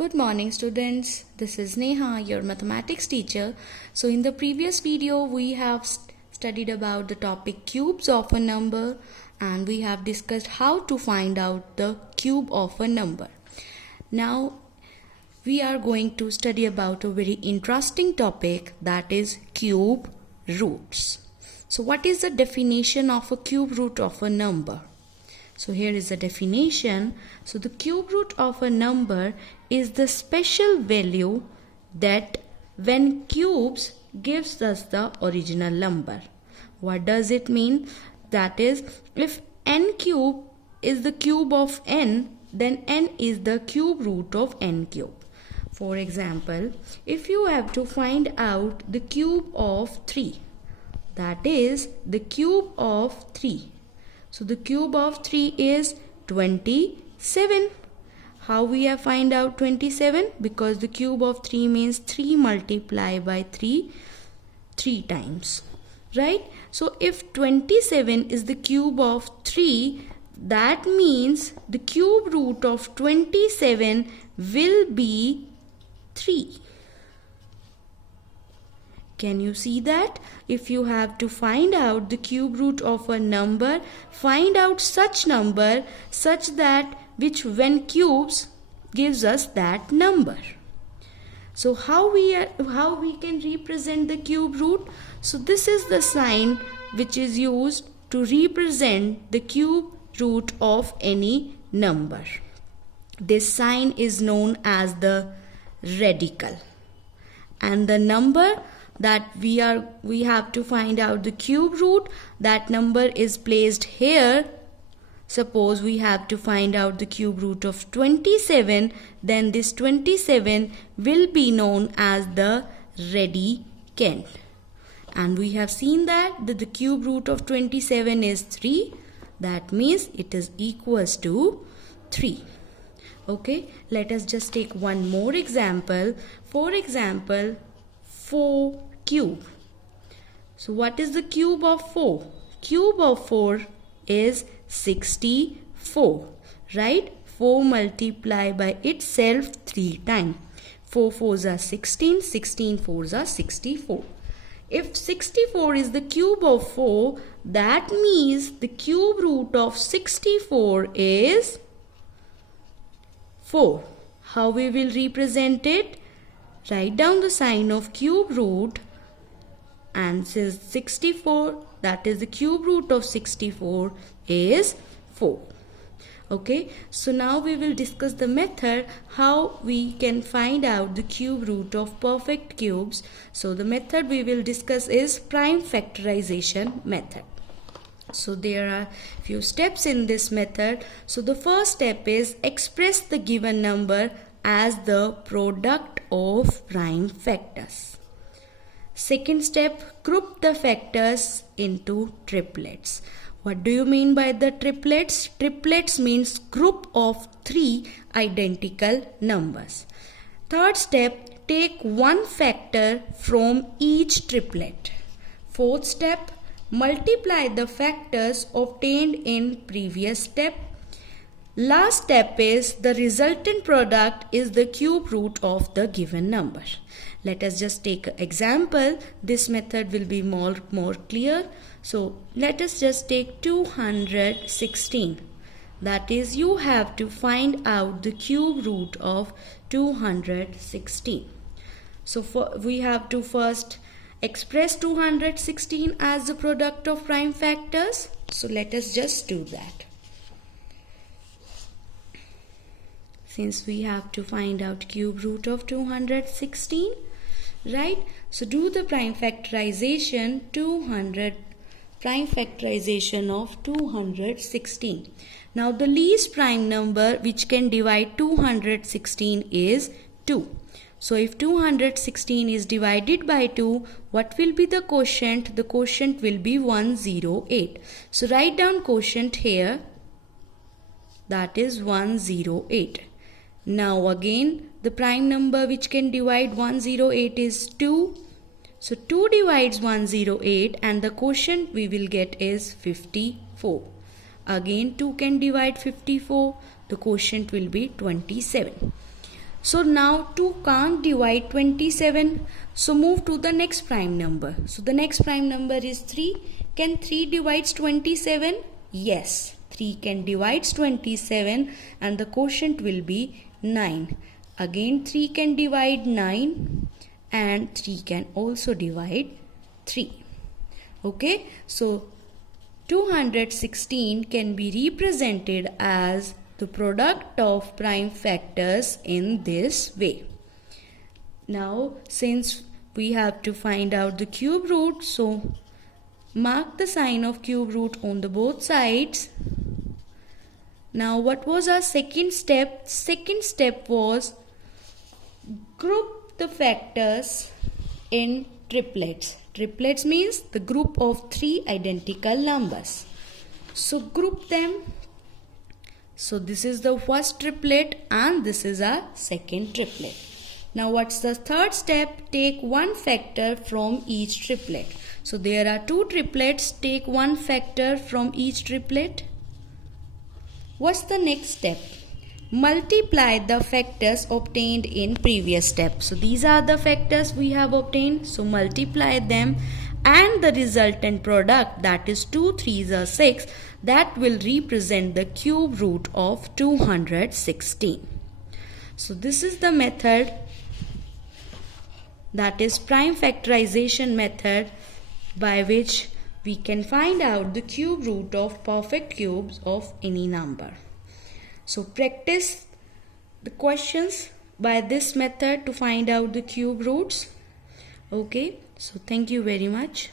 Good morning students, this is Neha, your mathematics teacher. So in the previous video we have studied about the topic cubes of a number and we have discussed how to find out the cube of a number. Now we are going to study about a very interesting topic, that is cube roots. So what is the definition of a cube root of a number? So here is the definition. So the cube root of a number is the special value that when cubes gives us the original number. What does it mean? That is, if n cube is the cube of n, then n is the cube root of n cube. For example, if you have to find out the cube of 3, that is the cube of 3. So the cube of 3 is 27. How we have find out 27? Because the cube of 3 means 3 multiplied by 3 times. Right? So if 27 is the cube of 3, that means the cube root of 27 will be 3. Can you see that? If you have to find out the cube root of a number, find out such number such that which when cubes gives us that number. So how we can represent the cube root? So this is the sign which is used to represent the cube root of any number. This sign is known as the radical. And the number that we have to find out the cube root, that number is placed here. Suppose we have to find out the cube root of 27, then this 27 will be known as the radicand. And we have seen that the cube root of 27 is 3. That means it is equals to 3. Okay, let us just take one more example. For example, 4 cube. So what is the cube of 4? Cube of 4 is 64, right? 4 multiplied by itself 3 times. 4 4s are 16, 16 4s are 64. If 64 is the cube of 4, that means the cube root of 64 is 4. How we will represent it? Write down the sign of cube root, and since 64, that is the cube root of 64 is 4. Okay, so now we will discuss the method how we can find out the cube root of perfect cubes. So the method we will discuss is prime factorization method. So there are few steps in this method. So the first step is express the given number as the product of prime factors. Second step, group the factors into triplets. What do you mean by the triplets? Triplets means group of 3 identical numbers. Third step, take one factor from each triplet. Fourth step, multiply the factors obtained in previous step. Last step is the resultant product is the cube root of the given number. Let us just take an example. This method will be more clear. So let us just take 216. That is, you have to find out the cube root of 216. So we have to first express 216 as the product of prime factors. So let us just do that. Since we have to find out cube root of 216, right? So do the prime factorization of 216. Now the least prime number which can divide 216 is 2. So if 216 is divided by 2, what will be the quotient? The quotient will be 108. So write down quotient here. That is 108. Now again, the prime number which can divide 108 is 2. So 2 divides 108 and the quotient we will get is 54. Again 2 can divide 54. The quotient will be 27. So now 2 can't divide 27. So move to the next prime number. So the next prime number is 3. Can 3 divides 27? Yes, 3 can divides 27 and the quotient will be 9. Again 3 can divide 9 and 3 can also divide 3. Okay, so 216 can be represented as the product of prime factors in this way. Now, since we have to find out the cube root, so mark the sign of cube root on the both sides. Now, what was our second step? Second step was group the factors in triplets. Triplets means the group of 3 identical numbers. So group them. So this is the first triplet and this is our second triplet. Now what's the third step? Take one factor from each triplet. So there are 2 triplets. Take one factor from each triplet. What's the next step? Multiply the factors obtained in previous step. So these are the factors we have obtained. So multiply them and the resultant product, that is 2 3s are 6, that will represent the cube root of 216. So this is the method, that is prime factorization method, by which we can find out the cube root of perfect cubes of any number. So practice the questions by this method to find out the cube roots. Okay, so thank you very much.